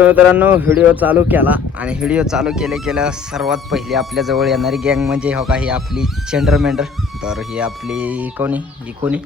मित्रांनो व्हिडिओ चालू केला आणि व्हिडिओ चालू केल्या केल्या सर्वात पहिली आपल्या जवळ येणारी गँग म्हणजे हो का ही आपली चेंडर मेंढर तर ही आपली कोणी? ही कोणी?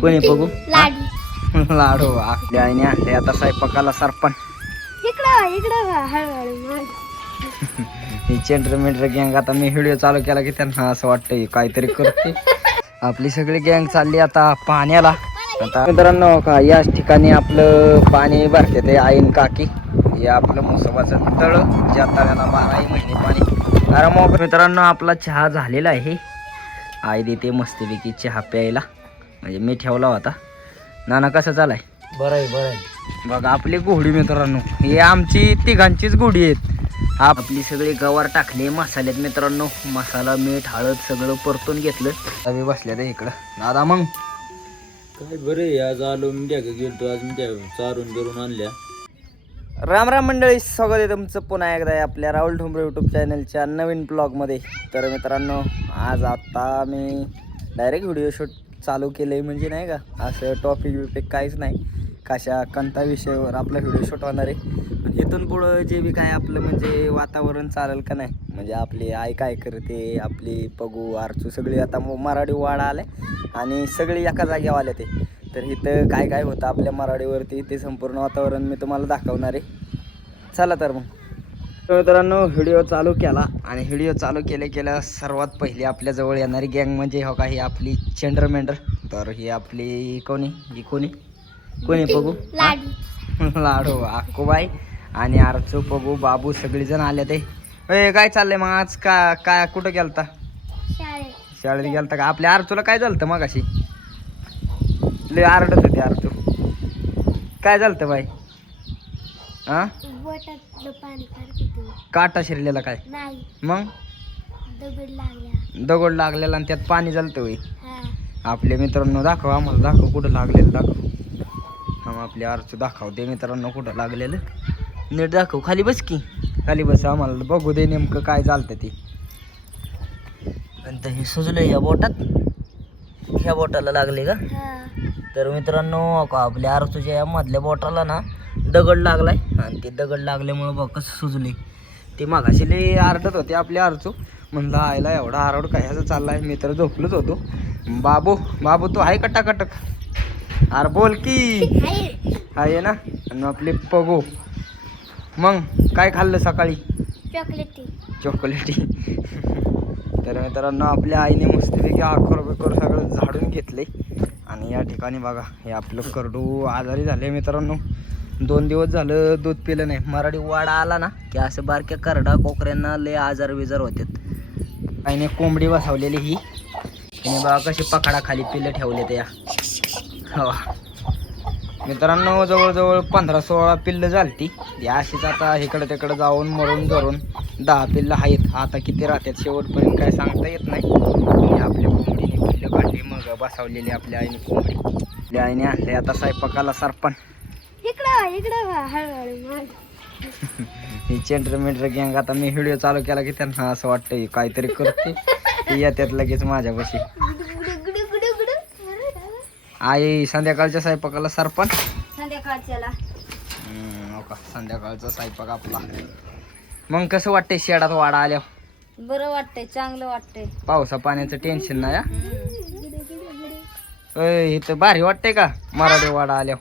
कोणी बघू? लाडू. आपल्या आईने आणले. आता स्वयंपाकाला सरपण. ही चेंडर मेंढर गँग आता मी व्हिडिओ चालू केला की त्यांना असं वाटतं काहीतरी करते आपली सगळी गँग चालली आता पाण्याला. आता मित्रांनो का याच ठिकाणी आपलं पाणी भरते ते आईन काकी. हे आपलं मोसोबाचं तळ ज्या तळ्याला बाराही महिने पाणी. अरे मग मित्रांनो आपला चहा झालेला आहे. आई देते मस्तपैकी चहा प्यायला. म्हणजे मी ठेवला होता. नाना कसा चालाय? बरं आहे बरं आहे. बघा आपली घोडी मित्रांनो. ही आमची तिघांचीच घोडी आहेत. आपली सगळी गवार टाकली मसाल्यात मित्रांनो. मसाला मीठ हळद सगळं परतून घेतलं. आम्ही बसल्या ते इकडं. दादा मग? काय बरं आज आलो मिंड्या गेलतो आज मिंड्या चारून बिरून आणल्या. राम राम मंडळी स्वागत आहे तुमचं पुन्हा एकदा आपल्या राहुल ठोंबरे यूट्यूब चॅनलच्या नवीन ब्लॉगमध्ये तर मित्रांनो आज आत्ता मी डायरेक्ट व्हिडिओ शूट चालू केलं आहे म्हणजे नाही का असं टॉपिक बिपिक काहीच नाही. कशा कोणता विषयावर आपला व्हिडिओ शूट होणार आहे. पण इथून पुढं जे बी काय आपलं म्हणजे वातावरण चालेल का नाही म्हणजे आपली आई काय करते आपली पगू आरचू सगळी आता मराठी वाडा आले आणि सगळी एका जागेवर आले ते. तर इथं काय काय होतं आपल्या मराठीवरती ते संपूर्ण वातावरण मी तुम्हाला दाखवणार आहे. चला तर मग. तर मित्रांनो व्हिडिओ चालू केला आणि व्हिडिओ चालू केल्या केल्या सर्वात पहिली आपल्या जवळ येणारी गँग म्हणजे हो का ही आपली चेंडर मेंढर तर ही आपली कोणी? ही कोणी? कोणी बघू? लाडू. अक्कूबाई आणि आरचू पगू बाबू सगळेजण आले ते. काय चाललंय मग आज? का काय कुठं गेलता? शाळेत. गेलता का? आपल्या आरचूला काय झालं मग अशी लय आरडत होती आरचू. काय झालं बाई? हा काटा शिरलेला काय? मग? दगड लागलेला आणि त्यात पाणी झालं होई आपले मित्रांनो दाखव आम्हाला दाखव कुठं लागलेलं दाखव. हा आपले आरचू दाखव दे मित्रांनो कुठं लागलेलं. नीट दाखव खाली बस की. खाली बस आम्हाला बघू दे नेमकं काय चालतं ते. आणि हे सुजलं या बोटात. ह्या बोटाला लागले का? हा. तर मित्रांनो का आपल्या आरचूच्या या मधल्या बोटाला ना दगड लागलाय. आणि ते दगड लागल्यामुळं बघ कसं सुजले ते मागाशी लय आरडत होते आपले आरचू म्हणलं आयला एवढा आरड काय ह्याचा चाललाय? मी तर झोपलोच होतो. बाबू बाबू तू आहे का टाकाटक? अरे बोल की. आहे. आहे ना. आणि आपले पगो मग काय खाल्लं सकाळी? चॉकलेटी. चॉकलेटी. तर मित्रांनो आपल्या आईने मस्तपैकी आखर बिकर सगळं झाडून घेतले आणि या ठिकाणी बघा हे आपलं करडू आजारी झाले मित्रांनो. दोन दिवस झालं दूध पिलं नाही. मराठी वाडा आला ना की असं बारक्या करडा कोकऱ्यांना लय आजार बिजार होतात. आईने कोंबडी बसवलेली ही. तिने बघा कशी पकडा खाली पिल्लं ठेवले त्या हवा मित्रांनो जवळजवळ पंधरा सोळा पिल्लं झालती. ती अशीच आता इकडं तिकडं जाऊन मरून धरून दहा पिल्लं आहेत. आता किती राहतात शेवटपर्यंत काय सांगता येत नाही. आणि आपल्या कोंबडीने पिल्लं काढली मग बसवलेली आपल्या आईने कोंबडी. आपल्या आईने आणले. आता स्वयंपाकाला सरपण. ही चेंडर मेंढर गँग. आता मी व्हिडिओ चालू केला की त्यांना असं वाटतं काहीतरी करते. ते येतात लगेच माझ्यापाशी. आई संध्याकाळच्या स्वयंपाकाला सरपण. संध्याकाळच्याला. का संध्याकाळचा स्वयंपाक आपला. मग कसं वाटतंय शेडात वाडा आल्या? बरं वाटतंय चांगलं वाटतंय. पावसा पाण्याचं टेन्शन नाही हा? अय, इथं भारी वाटतंय का? मराठी वाडा आल्या.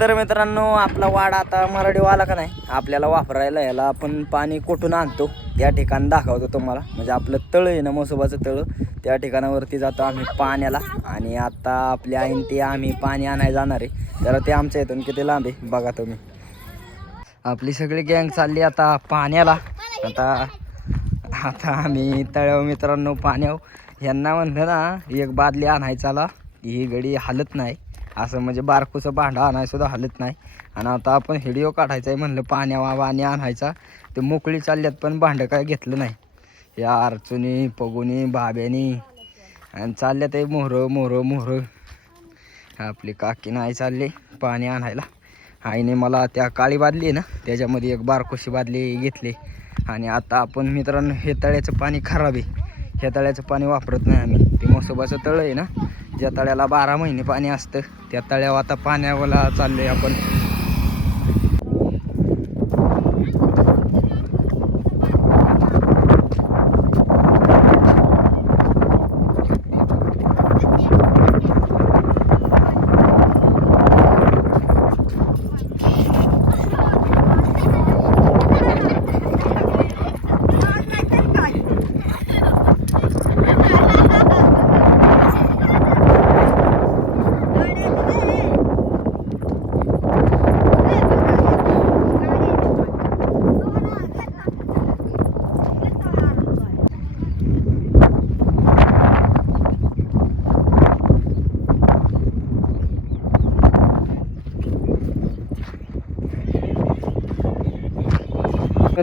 तर मित्रांनो आपला वाडा आता मराठी वाला का नाही? आपल्याला वापरायला याला आपण पाणी कुठून आणतो? त्या ठिकाणी दाखवतो तुम्हाला. म्हणजे आपलं तळ आहे ना मसोबाचं तळ. त्या ठिकाणावरती जातो आम्ही पाण्याला. आणि आता आपल्या आईन ते आम्ही पाणी आणायला जाणार आहे. तर ते आमच्या इथून किती लांब आहे बघा तुम्ही. आपली सगळी गँग चालली आता पाण्याला. आता आता आम्ही तळ्याव मित्रांनो पाण्याव यांना म्हणलं ना एक बादली आणायचाला. ही गडी हालत नाही. असं म्हणजे बारकूचं भांडं आणायसुद्धा हलत नाही. आणि आता आपण व्हिडिओ काढायचा आहे म्हणलं पाण्यावा पाणी आणायचा. ते मोकळी चालल्यात पण भांडं काय घेतलं नाही. या अर्चुनी पगुनी बाब्यानी आणि चालल्यात आहे मोहरं मोहरं मोहरं. आपली काकी नाही चालली पाणी आणायला. आईने मला त्या काळी बादली आहे ना त्याच्यामध्ये एक बारकोशी बादली घेतली. आणि आता आपण मित्रांनो हे तळ्याचं पाणी खराब आहे. हे तळ्याचं पाणी वापरत नाही आम्ही. ते मोसोबाचं तळ आहे ना ज्या तळ्याला बारा महिने पाणी असतं त्या तळ्यावर आता पाण्याला चाललोय आपण.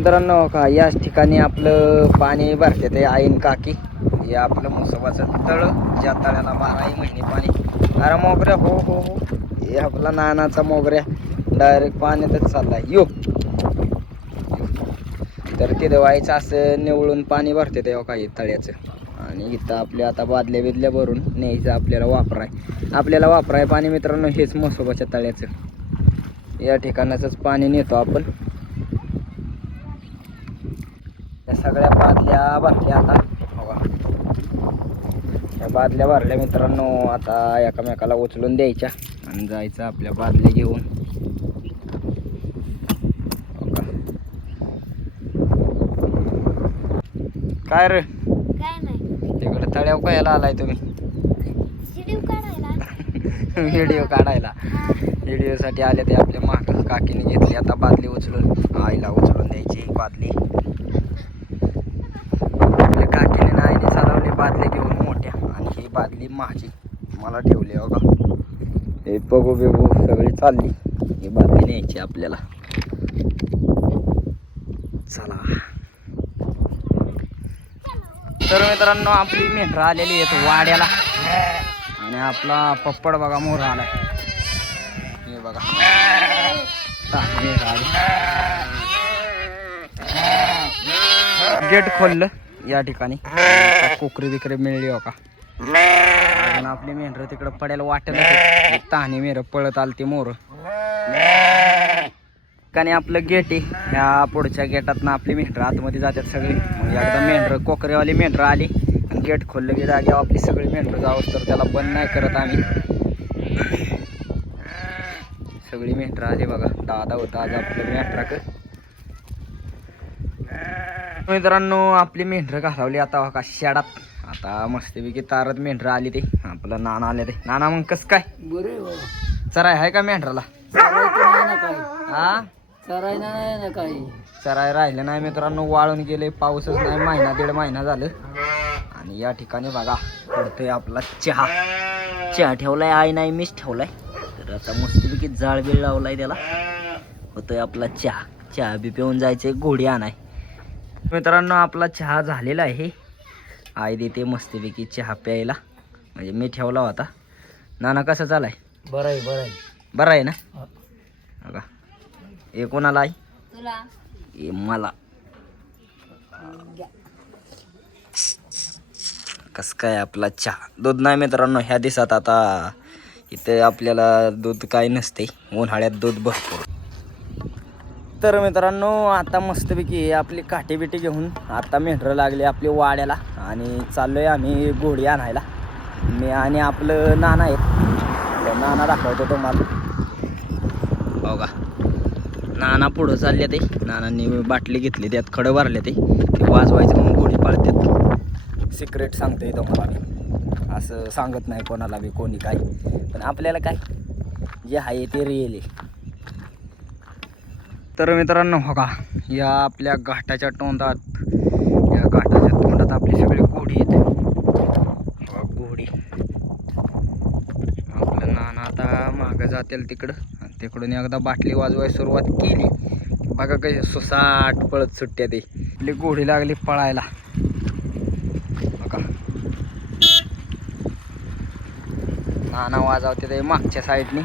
मित्रांनो का याच ठिकाणी आपलं पाणी भरते ते आईन काकी. हे आपलं मुसोबाचं तळ ज्या तळ्याला बाराही महिने पाणी. अरे मोगऱ्या हो हो हो. हे आपला नानाचा मोगऱ्या. डायरेक्ट पाण्यातच चाललाय. यो. तर तिथं व्हायचं असं निवळून पाणी भरते तेव्हा हो काही तळ्याचं. आणि इथं आपल्या आता बादल्या बिदल्या भरून न्यायचं आपल्याला वापराय. आपल्याला वापराय पाणी मित्रांनो हेच म्हसोबाच्या तळ्याचं. या ठिकाणाचंच पाणी नेतो आपण त्या सगळ्या बादल्या भरल्या आता. बघा त्या बादल्या भरल्या मित्रांनो आता एकामेकाला उचलून द्यायच्या आणि जायचं आपल्या बादल्या घेऊन. बघा. काय रे? काय नाही. तिकडे तळ्याव कायला आलाय तुम्ही. व्हिडिओ काढायला व्हिडिओसाठी आले ते आपल्या माग काकीने घेतली आता बादली उचलून. आईला उचलून द्यायची बादली आपल्या काकीने ना आईने चालवली बादली घेऊन मोठ्या आणि ही बादली माझी. मला ठेवली का हे बघू बिगू सगळी चालली. ही बादली न्यायची आपल्याला. चला. तर मित्रांनो आपली मेंढरं आलेली आहेत वाड्याला. आणि आपला पप्पड बघा मोर आलाय हे बघा. आले. गेट खोललं या ठिकाणी. कोकरी बिकरी मिळली हो का पण आपली मेंढर तिकडं पडायला वाटेल तहानी मेर पळत आल मोर. कारण आपलं गेट आहे. ह्या पुढच्या गेटात आपली मेंढर आतमध्ये जातात सगळी. मग एकदा मेंढर कोकरेवाली मेंढर आली. आणि गेट खोललं की जागेवर आपली सगळी मेंढर जावं तर त्याला बंद नाही करत आम्ही. सगळी मेंढर आली बघा. दादा होता आज आपलं मेंढराक मित्रांनो आपली मेंढरं घालवली आता का शेडात. आता मस्तपैकी तारत मेंढरं आली ते. आपलं नाना आले ते. नाना मग कसं काय? बरे चराय आहे का मेंढराला? हा करायला नाही ना काही. चराय राहिलं नाही मित्रांनो वाळून गेले पाऊसच नाही महिना दीड महिना झालं. आणि या ठिकाणी बघा पडतोय आपला चहा. चहा ठेवलाय आई नाही मीच ठेवलाय. तर आता मस्तपैकी जाळ बिळ लावलाय त्याला. होतोय आपला चहा. चहा बी पिऊन जायचंय घोडी आणाय. मित्रांनो आपला चहा झालेला आहे. आई देते मस्तपैकी चहा प्यायला. म्हणजे मी ठेवला होता. नाना कसा चालाय? बरं आहे बरं आहे. बरं आहे ना? बघा. हे कोणाला आहे तुला. हे मला. कस काय आपला चहा? दूध नाही मित्रांनो ह्या दिवसात आता इथं आपल्याला दूध काय नसते. उन्हाळ्यात दूध भरपूर. तर मित्रांनो आता मस्तपैकी आपली काठी बिटी घेऊन आता मेंढरं लागली आपली वाड्याला आणि चाललोय आम्ही घोडी आणायला. मी आणि आपलं नाना आहेत. नाना दाखवतो तुम्हाला. हो का नाना पुढं चालले ते नानांनी बाटली घेतली त्यात खडं भरले ते ते वाजवायचं म्हणून घोडी पाळतात सिक्रेट सांगतोय तुम्हाला मी. असं सांगत नाही कोणाला बी कोणी काय पण आपल्याला काय? जे आहे ते रिअल आहे. तर मित्रांनो हो का या आपल्या घाटाच्या तोंडात या घाटाच्या तोंडात आपली सगळी घोडी येते घोडी आपलं नाना आता मागं जातील तिकडं. तिकडून एकदा बाटली वाजवायला सुरुवात केली. बघा कशी सुसाट पळत सुट्ट्या ते. आपली घोडी लागली पळायला. बघा. नाना वाजवते ते मागच्या साईडने.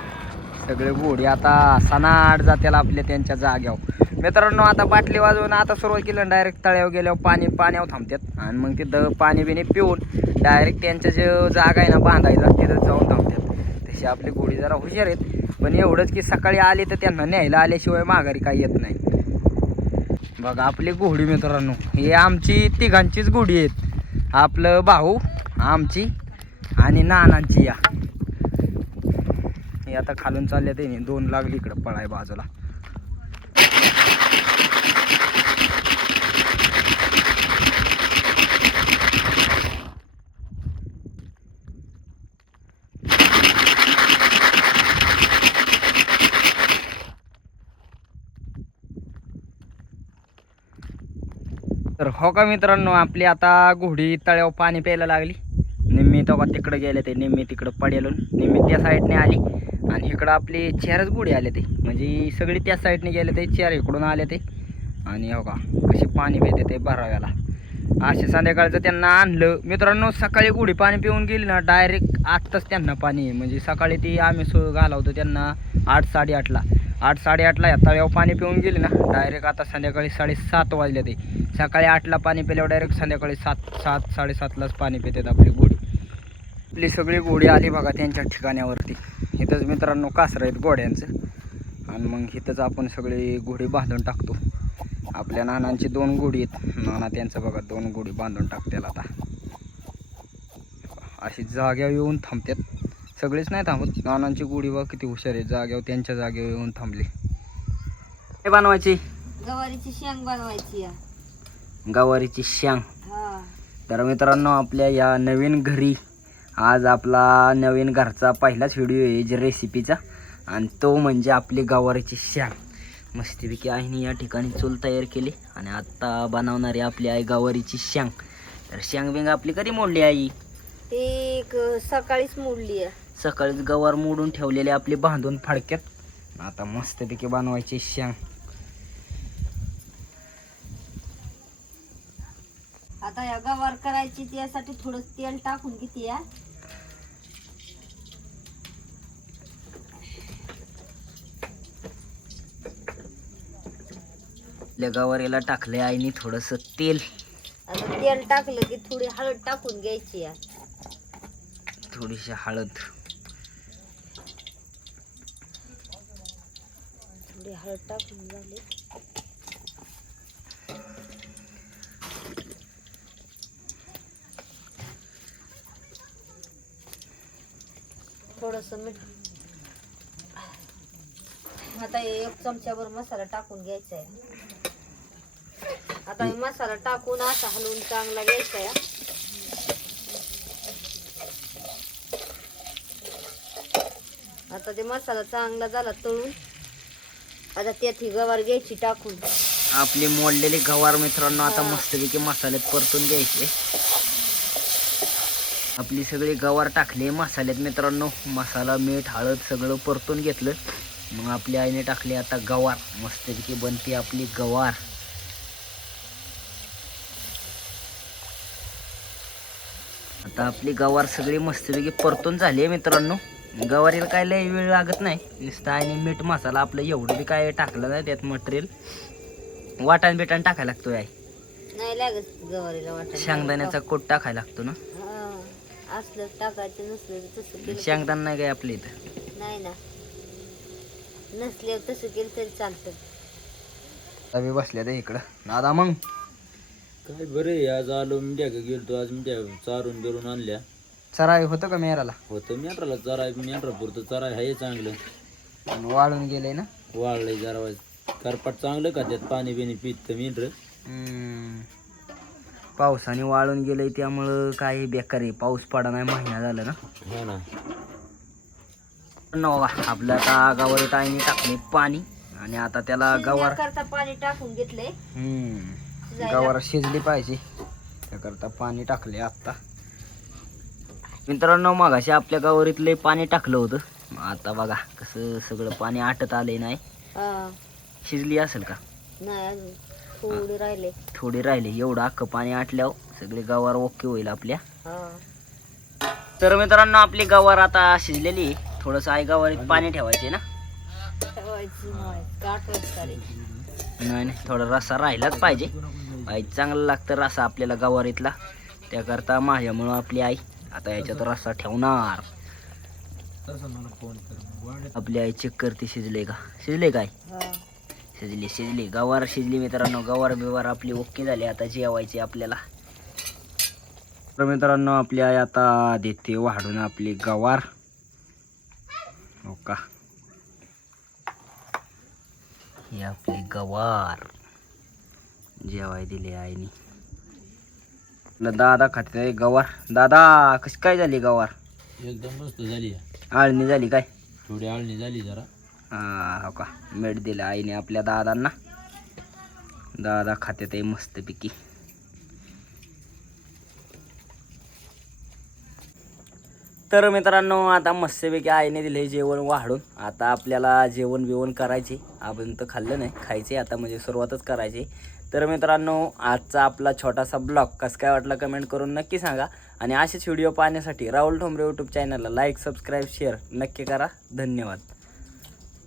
सगळे घोडे. आता सनाट जात्याला आपल्या त्यांच्या जाग्यावर. मित्रांनो आता बाटली वाजवून आता सुरुवात केलं. डायरेक्ट तळ्यावर गेल्यावर पाणी पाण्यावर थांबतात आणि मग तिथं पाणी बिणी पिऊन डायरेक्ट त्यांचं जे जागा आहे ना बांधायचा तिथं जाऊन थांबतात तशी आपली घोडी जरा हुशार आहेत. पण एवढंच की सकाळी आली तर त्यांना न्यायला आल्याशिवाय माघारी काही येत नाही. बघा आपली घोडी मित्रांनो. ही आमची तिघांचीच घोडी आहेत. आपलं भाऊ आमची आणि नानांची या. हे आता खालून चालले ते दोन लागली इकडं पळाय बाजूला. तर हो का मित्रांनो आपली आता घोडी तळ्यावर पाणी प्यायला लागली. निम्मी तेव्हा तिकडं गेले ते निम्मी तिकडं पडेलून निम्मी त्या साईडने आली. आणि इकडं आपले चारच गुढे आले ते. म्हणजे सगळी त्या साईडने गेले ते चार इकडून आले ते. आणि हो का कसे पाणी पिते ते भराव्याला. असे संध्याकाळचं त्यांना आणलं. मित्रांनो सकाळी गुढी पाणी पिऊन गेली ना डायरेक्ट आत्ताच त्यांना पाणी. आहे म्हणजे सकाळी ती आम्ही सो घालवतो त्यांना आठ साडेआठला आठ साडेआठला या तळ्यावर पाणी पिऊन गेली ना डायरेक्ट आता संध्याकाळी साडेसात वाजले ते. सकाळी आठला पाणी पिल्यावर डायरेक्ट संध्याकाळी सात सात साडेसातलाच पाणी पितात आपली गुढी. आपली सगळी घोडी आली बघा त्यांच्या ठिकाण्यावरती. इथंच मित्रांनो कासरं आहेत घोड्यांचं. आणि मग इथंच आपण सगळी घोडी बांधून टाकतो. आपल्या नानांची दोन घोडी आहेत. नाना त्यांचं बघा दोन घोडी बांधून टाकतील आता. अशी जाग्यावर येऊन थांबतात. सगळेच नाही थांबत. नानांची घोडी बघ किती हुशार आहे. जाग्यावर त्यांच्या जागेवर येऊन थांबली. काय बनवायची? गवारीची शेंग बनवायची गवारीची शांग. तर मित्रांनो आपल्या या नवीन घरी आज आपला नवीन घरचा पहिलाच व्हिडिओ आहे जे रेसिपीचा आणि तो म्हणजे आपली गवारीची शांग मस्तपैकी आईने या ठिकाणी चूल तयार केली आणि आत्ता बनवणारी आपली आई गवारीची शांग तर शांग बिंग आपली कधी मोडली आई? ते एक सकाळीच मोडली आहे. सकाळीच गवार मोडून ठेवलेले आपली बांधून फाडक्यात. आता मस्तपैकी बनवायची शांग आता या गवार करायची त्यासाठी थोडं तेल टाकून किती या. गवारीला टाकले आईने थोडंसं तेल. आता तेल टाकलं की थोडी हळद टाकून घ्यायची या. थोडीशी हळद. थोडी हळद टाकून झाली. थोडस मीठ आता हे एक चमच्याभर मसाला टाकून घ्यायचा आहे. आता मसाला टाकून असा हलवून चांगला घ्यायचा आहे. आता ते मसाला चांगला झाला तळून. आता त्यात ही गवार घ्यायची टाकून. आपली मोडलेली गवार मित्रांनो आता. मस्तपैकी मसाल्यात परतून घ्यायचे. आपली सगळी गवार टाकली मसाल्यात मित्रांनो. मसाला मीठ हळद सगळं परतून घेतलं. मग आपल्या आईने टाकली आता गवार. मस्तपैकी बनते आपली गवार. आता आपली गवार सगळी मस्तपैकी परतून झाली आहे मित्रांनो. गवारीला काय लय वेळ लागत नाही. नुसतं आणि मीठ मसाला आपलं एवढं बी काय टाकलं नाही त्यात मटेरियल वाटाण बिटाण टाकायला लागतो आहे नाही लागत गवारीला वाटत शेंगदाण्याचा कोट टाकायला लागतो ना. असलं टाकायचं नसलं तर तसं केलं नाही काय आपल्या इथं? नाही ना. नसल्यावर तसं केलं तरी चालतं. आम्ही बसल्या ते इकडं. दादा मग. काय बरं आहे आज आलो मिंड्या गेलतो आज मिंड्या चारून बिरून आणल्या. चराई होतं का मेराला? होतं मेंढराला चराय मेंढरा पुरतं चराय आहे चांगलं. आणि वाळून गेलंय ना? वाळलंय जरा करपाट चांगलं का त्यात पाणी बिणी पित मेंढर? हम्म. पावसाने वाळून गेलंय त्यामुळं काय बेकार आहे. पाऊस पडा नाही महिना झाला ना. हा ना. नवा आपलं आता गावावर टाईने टाकले पाणी. आणि आता त्याला गवार करता पाणी टाकून घेतलंय. हम्म. गवार शिजली पाहिजे. त्याकरता पाणी टाकले आत्ता. मित्रांनो मगाशी आपल्या गावारीतले पाणी टाकलं होतं. आता बघा कसं सगळं पाणी आटत आले नाही? हा. शिजली असेल का? नाही थोडी राहिले. थोडी राहिली. एवढं अख्खं पाणी आटल्यावर सगळे गवार ओके होईल आपल्या. हा. तर मित्रांनो आपली गवार आता शिजलेली आहे. थोडंसं आई गवारीत पाणी ठेवायचे ना? नाही. नाही नाही. थोडा रस्सा राहिलाच पाहिजे. आई चांगला लागतं रस्सा आपल्याला गवारीतला. त्याकरता माझ्यामुळं आपली आई आता याच्यात रस्सा ठेवणार. आपली आई चेक करते शिजले का? शिजले काय? हा. शिजली शिजली. गवार शिजली मित्रांनो. गवार बिवार आपली ओके झाली. आता जेवायची आपल्याला. तर मित्रांनो आपली आई आता देते वाढून आपली गवार. हो का? ही आपली गवार. जेवाय दिली आईनी. दादा खाते गवार. दादा कशी काय झाली गवार? एकदम मस्त झाली. आळणी झाली काय? थोडी आळणी झाली जरा. हा हो का. मीठ दिलं आईने आपल्या दादांना. दादा खात्यात आहे मस्तपैकी. तर मित्रांनो आता मस्तपैकी आईने दिले जेवण वाढून. आता आपल्याला जेवण बिवण करायचे. आपण तर खाल्लं नाही खायचे. आता म्हणजे सुरुवातच करायची. तर मित्रांनो आजचा आपला छोटासा ब्लॉग कसं काय वाटला कमेंट करून नक्की सांगा. आणि असेच व्हिडिओ पाहण्यासाठी राहुल ठोंबरे यूट्यूब चॅनलला लाईक सबस्क्राईब शेअर नक्की करा. धन्यवाद.